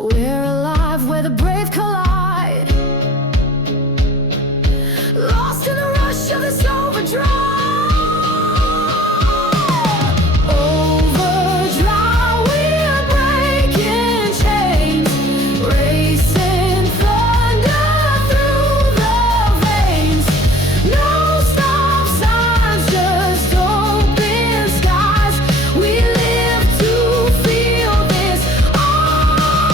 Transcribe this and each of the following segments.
We're alive where the brave collide, lost in the rush of this overdrive. Overdrive, we're breaking chains, racing thunder through the veins. No stop signs, just open skies. We live to feel this overdrive.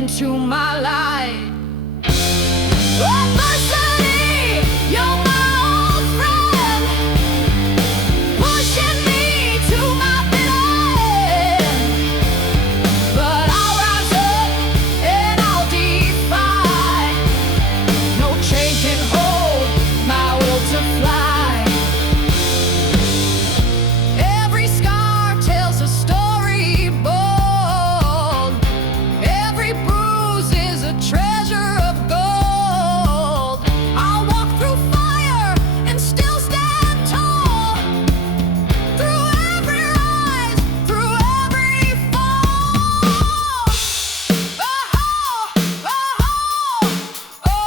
into my light. Adversity, you're my old friend, pushing me to my bitter end. But I'll rise up and I'll defy. No chain can hold my will to fly. Every scar tells a story bold. Every bruise is a treasure of gold. I'll walk through fire and still stand tall. Through every rise, through every fall. Oh, oh, oh,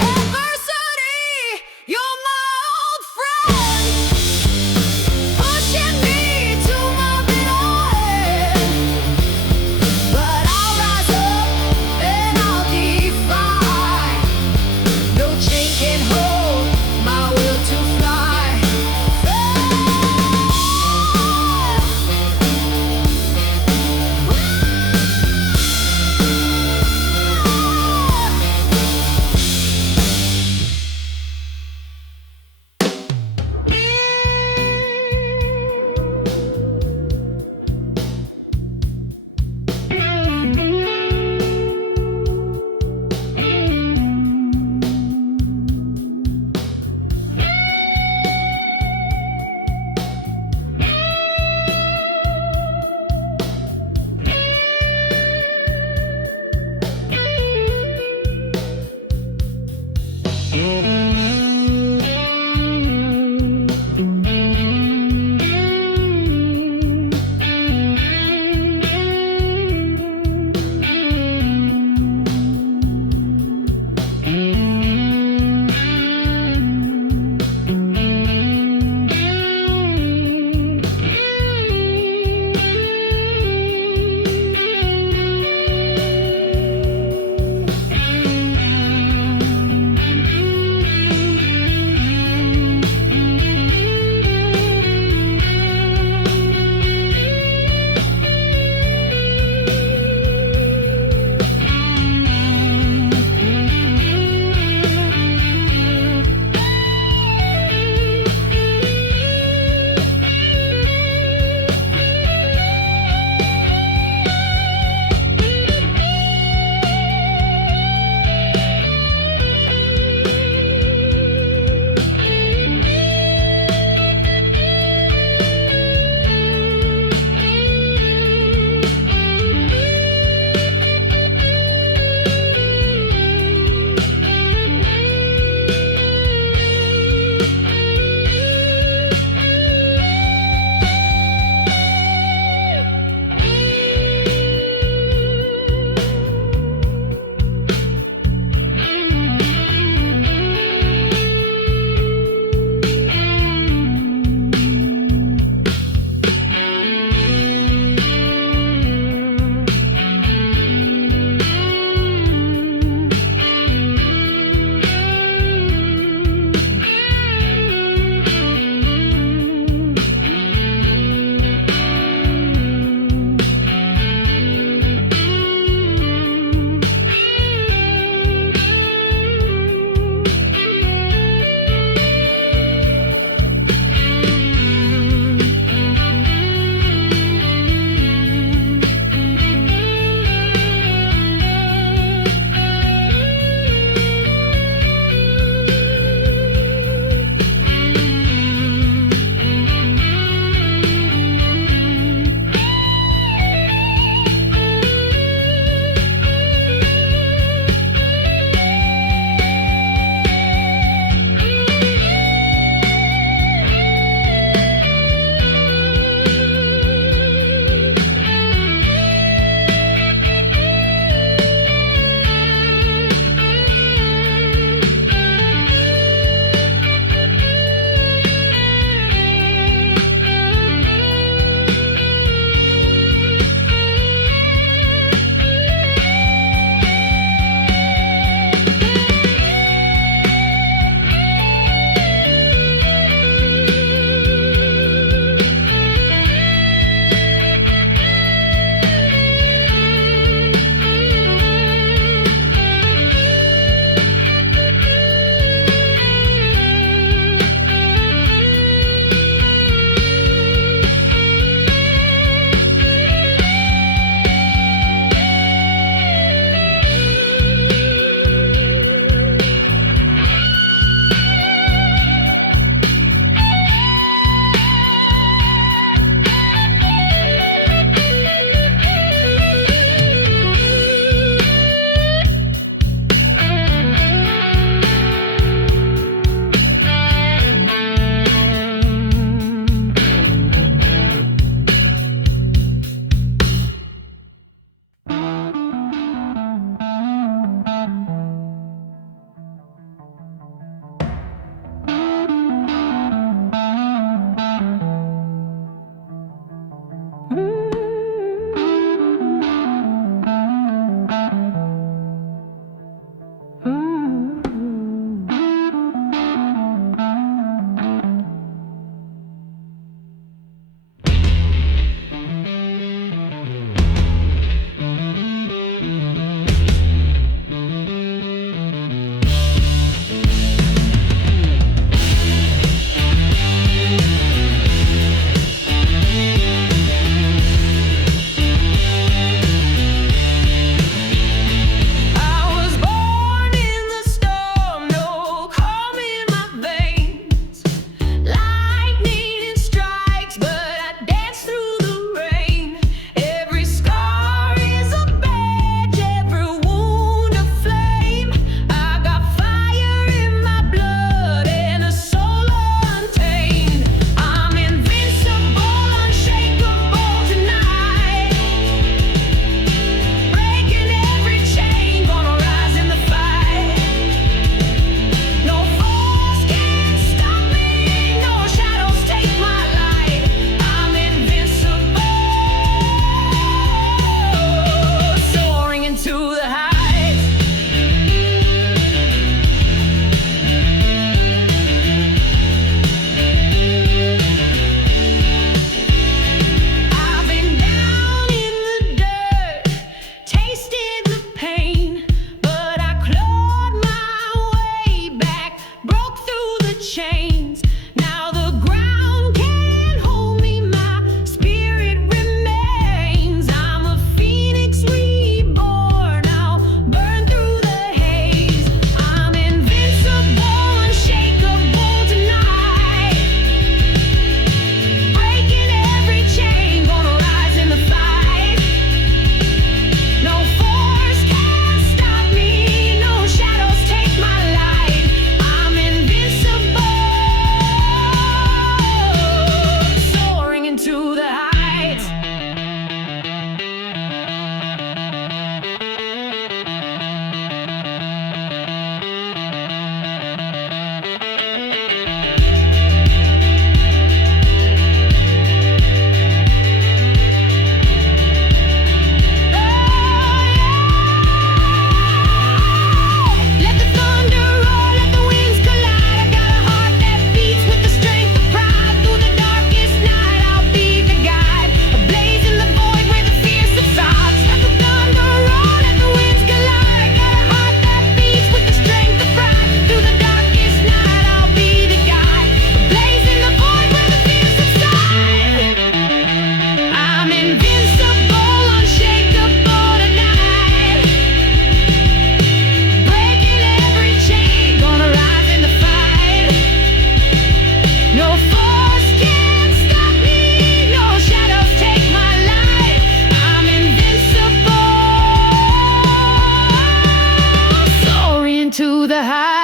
adversity, you're my old friend, pushing me to my bitter end. But I'll rise up and I'll defy. No chain can hold my will to fly.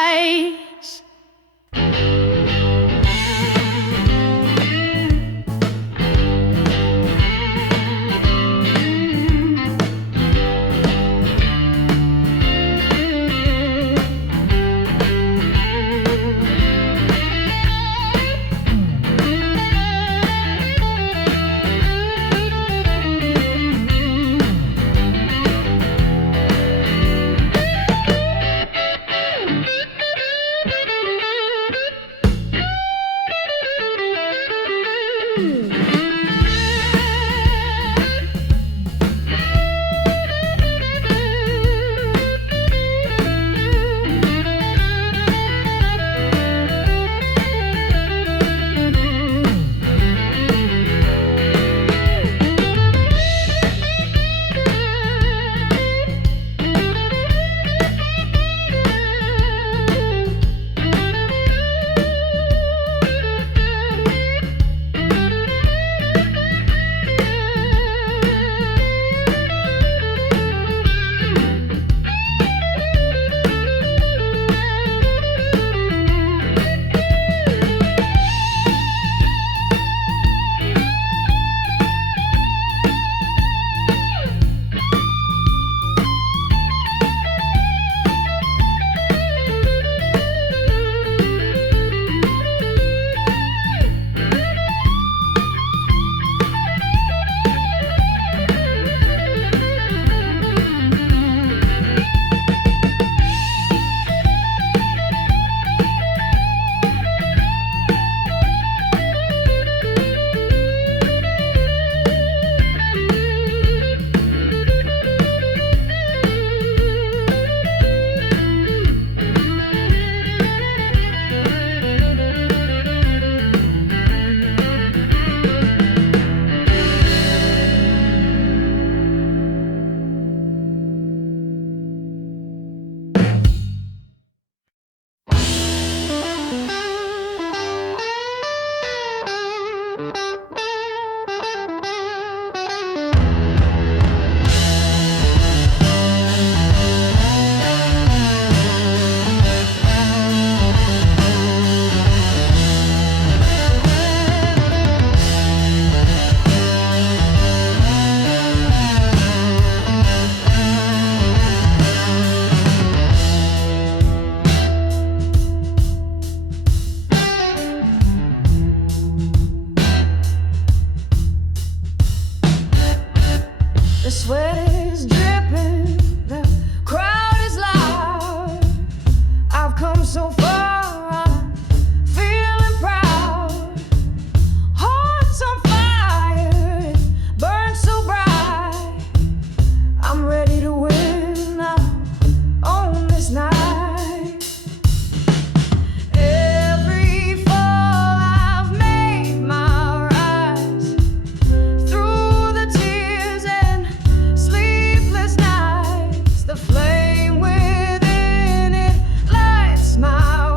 eyes. The sweat is dripping, the crowd is loud. I've come so far, I'm feeling proud. Heart's on fire, it burns so bright. I'm ready to win, I'm on this night. Every fall I've made my rise through the tears and sleepless nights. The flame within it lights my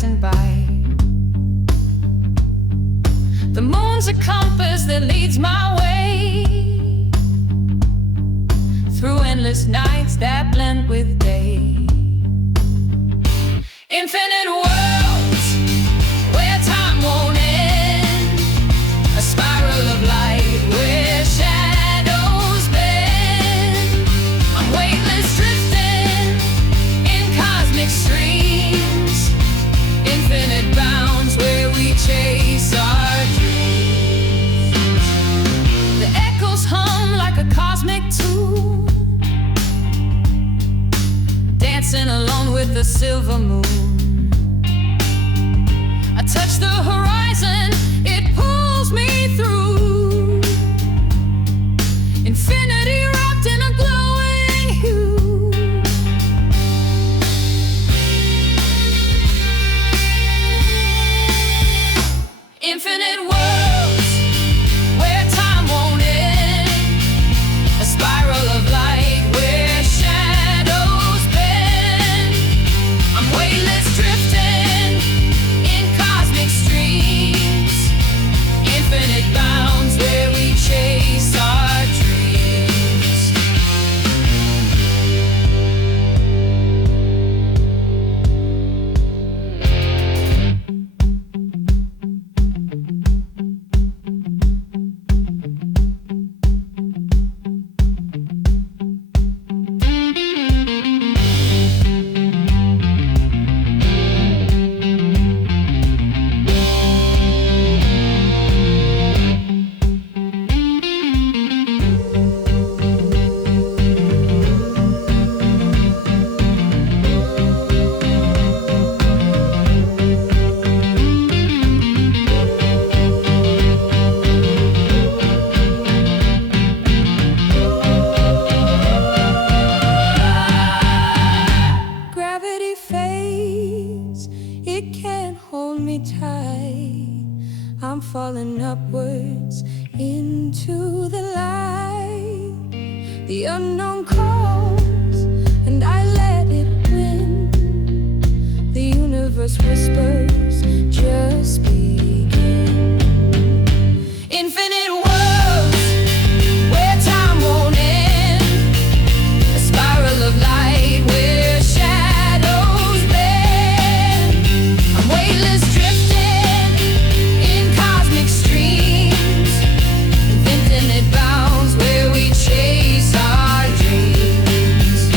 passing by. The moon's a compass that leads my way through endless nights that blend with day. Infinite worlds where time won't end, a spiral of light where shadows bend. I'm weightless drifting in cosmic streams, infinite bounds where we chase our dreams. The echoes hum like a cosmic tune, dancing alone with the silver moon. I touch the horizon, it pulls me through. Infinity wrapped in a glowing hue. Infinite worlds where time won't end, a spiral of light where shadows bend. I'm weightless drifting in cosmic streams, infinite bounds where we chase our dreams. Gravity fades, it can't hold me tight. I'm falling upwards into the light. The unknown calls, and I let it win. The universe whispers, just begin. Infinite worlds where time won't end, a spiral of light where shadows bend. I'm weightless drifting in cosmic streams, infinite bounds where we chase our dreams.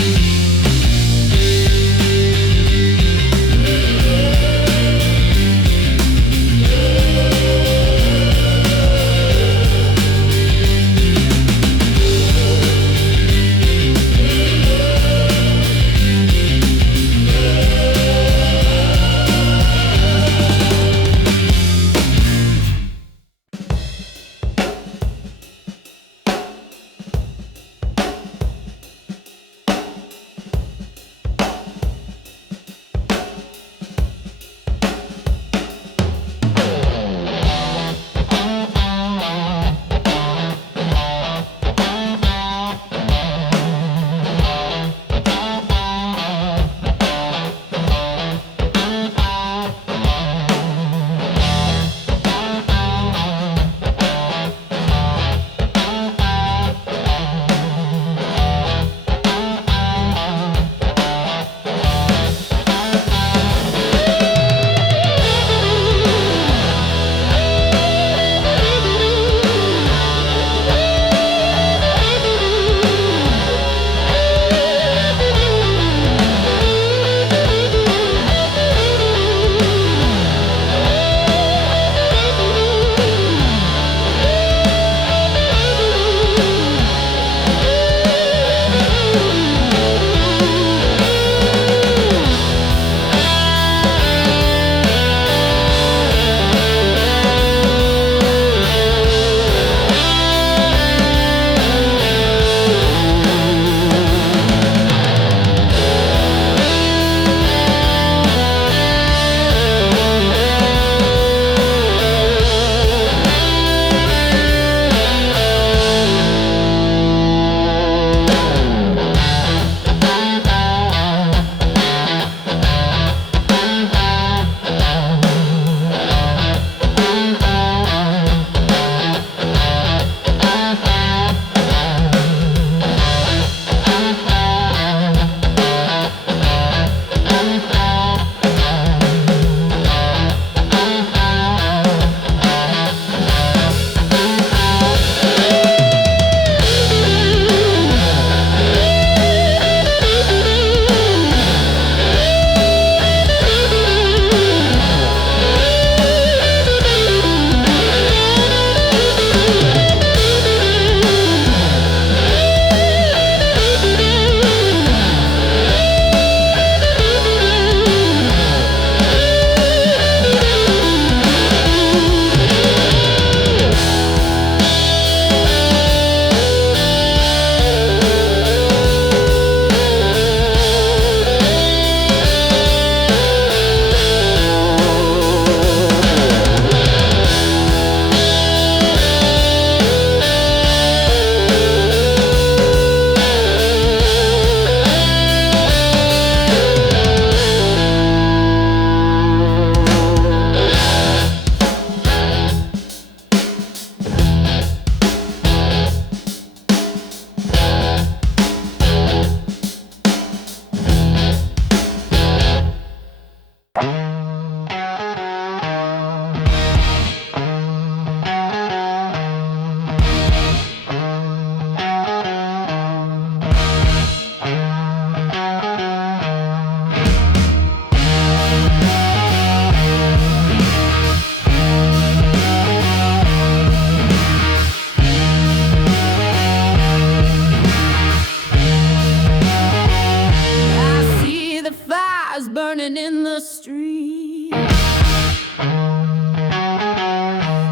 street.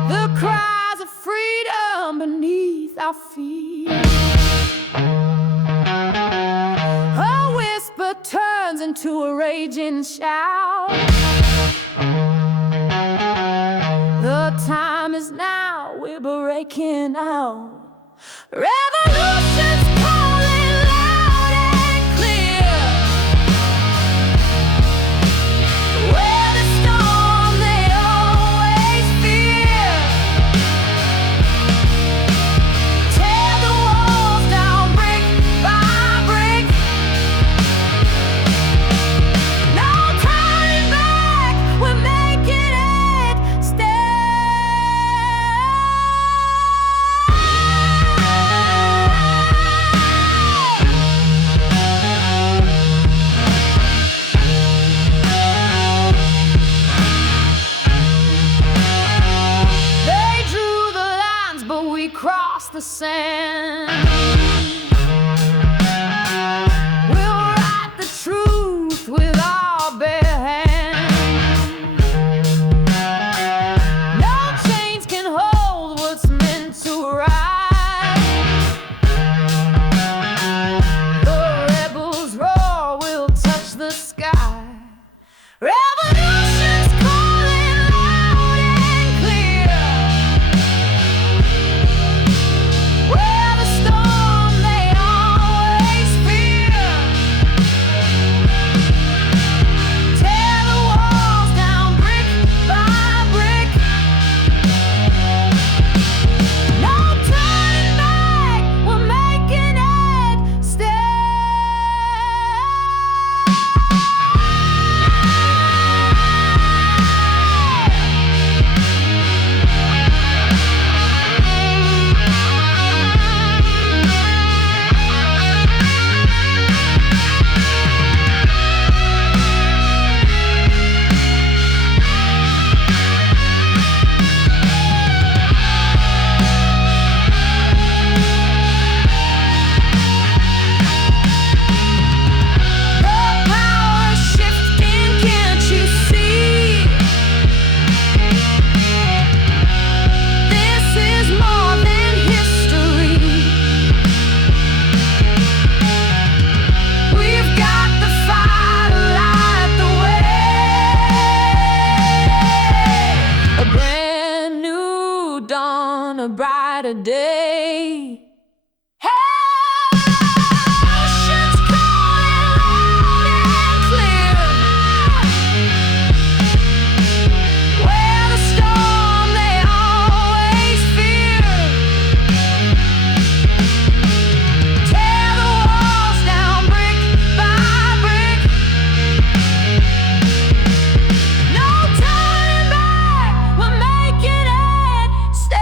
The cries of freedom beneath our feet. A whisper turns into a raging shout. The time is now, we're breaking out. Revolution's calling loud and clear. We're the storm they always fear. Tear the walls down brick by brick. No turning back, we're making it stay. We cross the sand. We'll write the truth with our bare hands. No chains can hold what's meant to rise. The rebels roar, will touch the sky. Revolution's calling loud and clear. We're the storm they always fear. Tear the walls down brick by brick. No turning back, we're making it stay. A brighter day. Revolution's calling loud and clear. We're the storm they always fear. Tear the walls down brick by brick. No turning back, we're making it stay.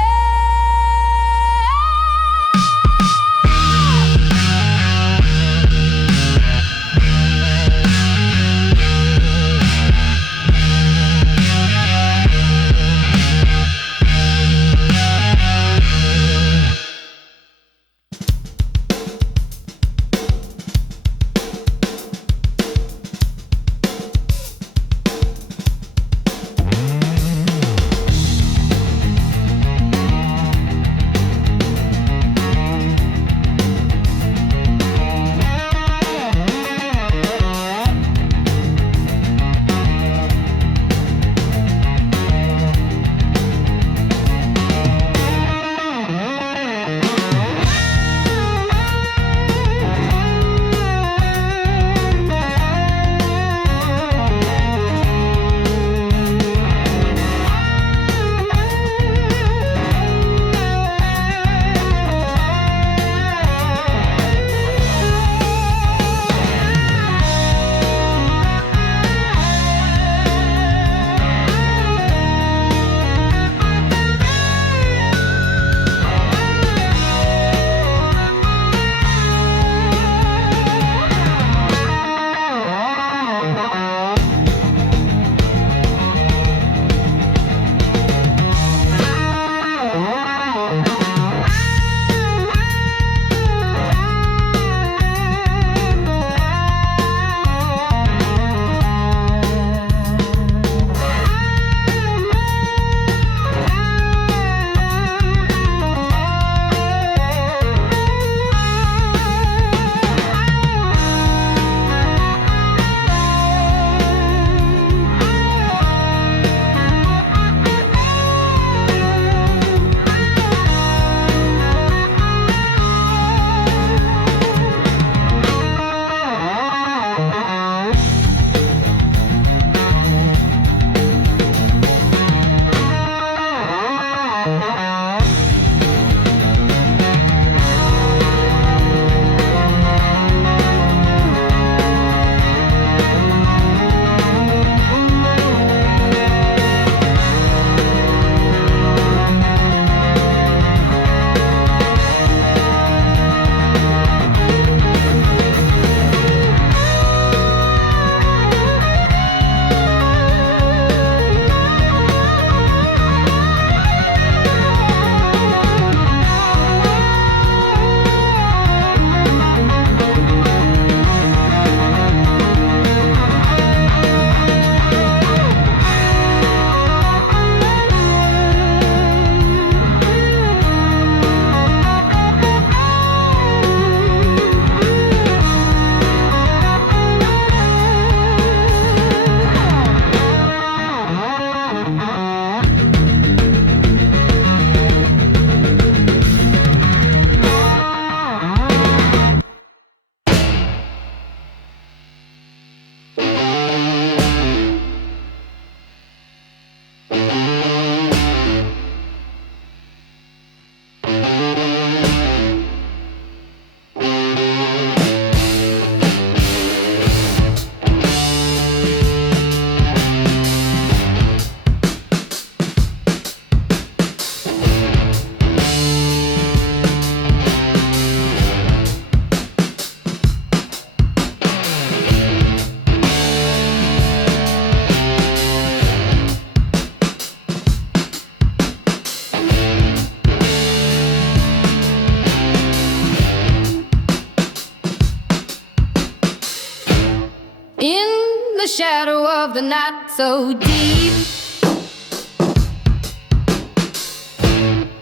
shadow of the night so deep,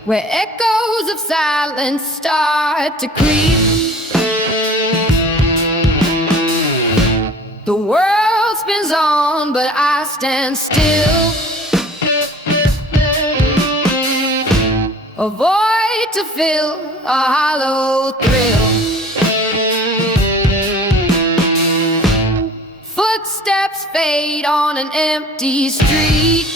where echoes of silence start to creep. The world spins on, but I stand still, a void to fill, a hollow thrill. Footsteps fade on an empty street,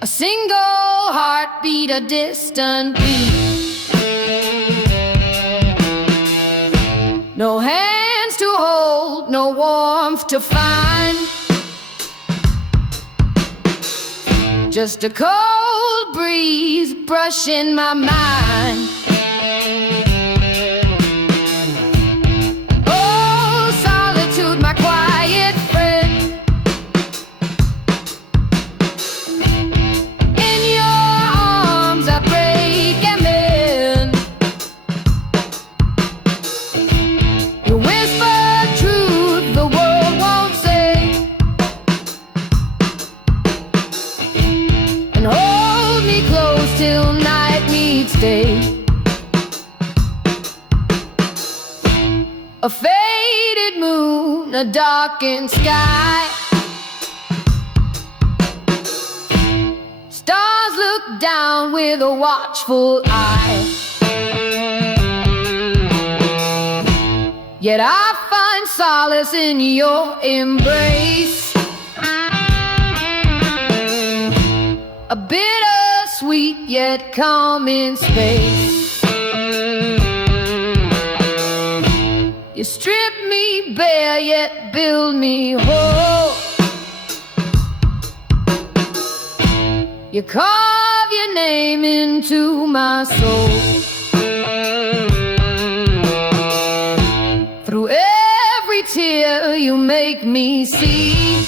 a single heartbeat, a distant beat. No hands to hold, no warmth to find, just a cold breeze brushing my mind. Oh, solitude, my quiet friend, in your arms I break and bend. You whisper truth the world won't say, and hold me close till night meets day. A faded moon, a darkened sky, stars look down with a watchful eye. Yet I find solace in your embrace, a bittersweet yet calm in space. You strip me bare yet build me whole, you carve your name into my soul. Through every tear you make me see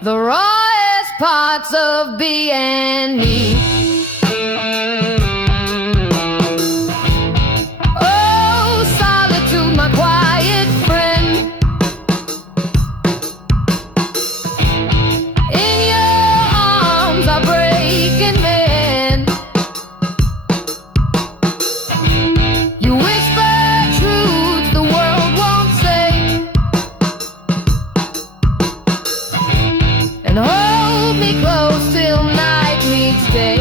the rawest parts of B and me. Oh, solitude, my quiet friend, in your arms I break and mend. You whisper truth the world won't say, and hold me close till night meets day.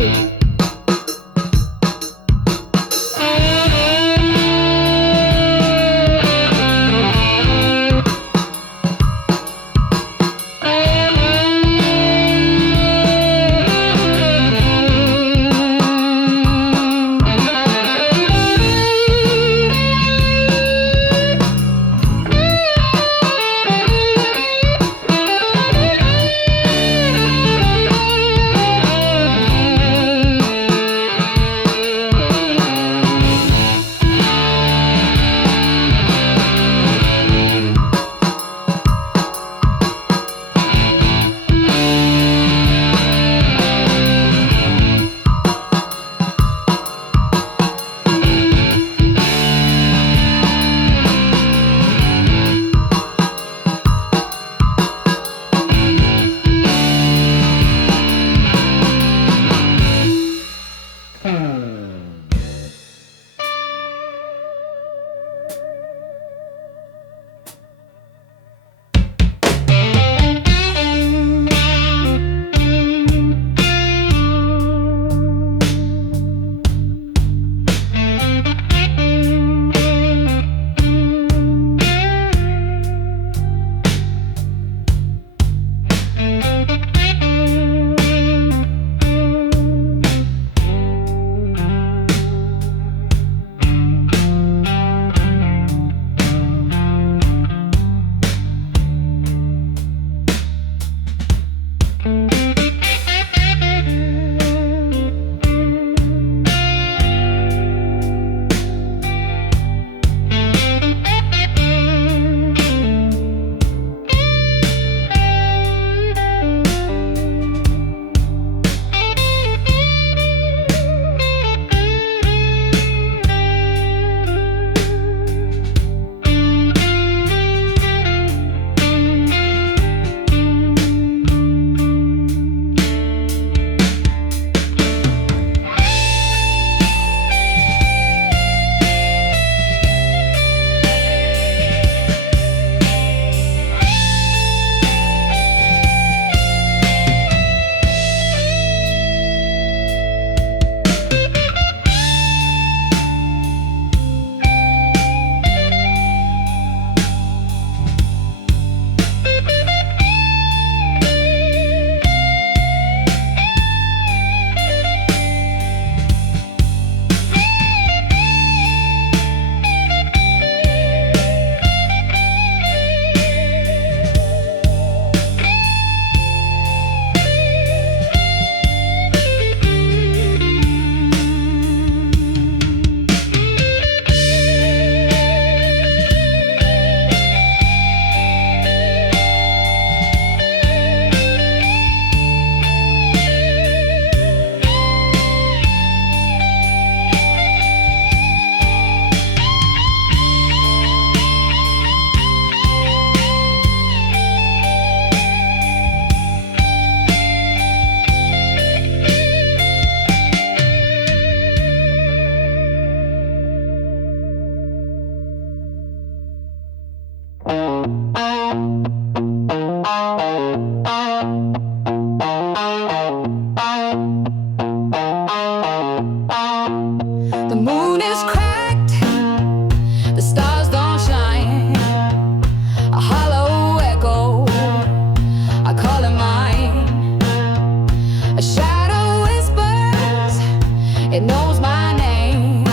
it knows my name.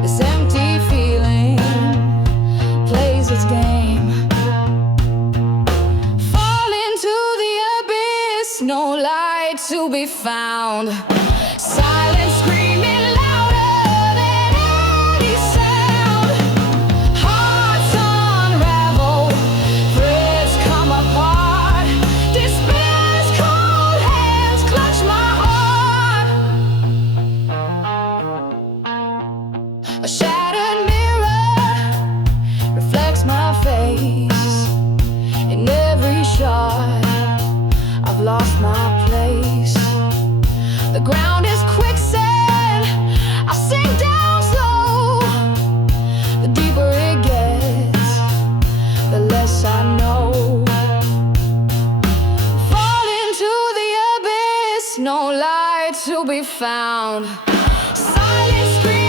This empty feeling plays its game. Fall into the abyss, no light to be found. Silence screaming louder than any sound. Hearts unravel, threads come apart. Despair's cold hands clutch my heart. A shattered mirror reflects my face. In every shot, I've lost my place. The ground is quicksand, I sink down slow. The deeper it gets, the less I know. Fall into the abyss, no light to be found. Silence screams.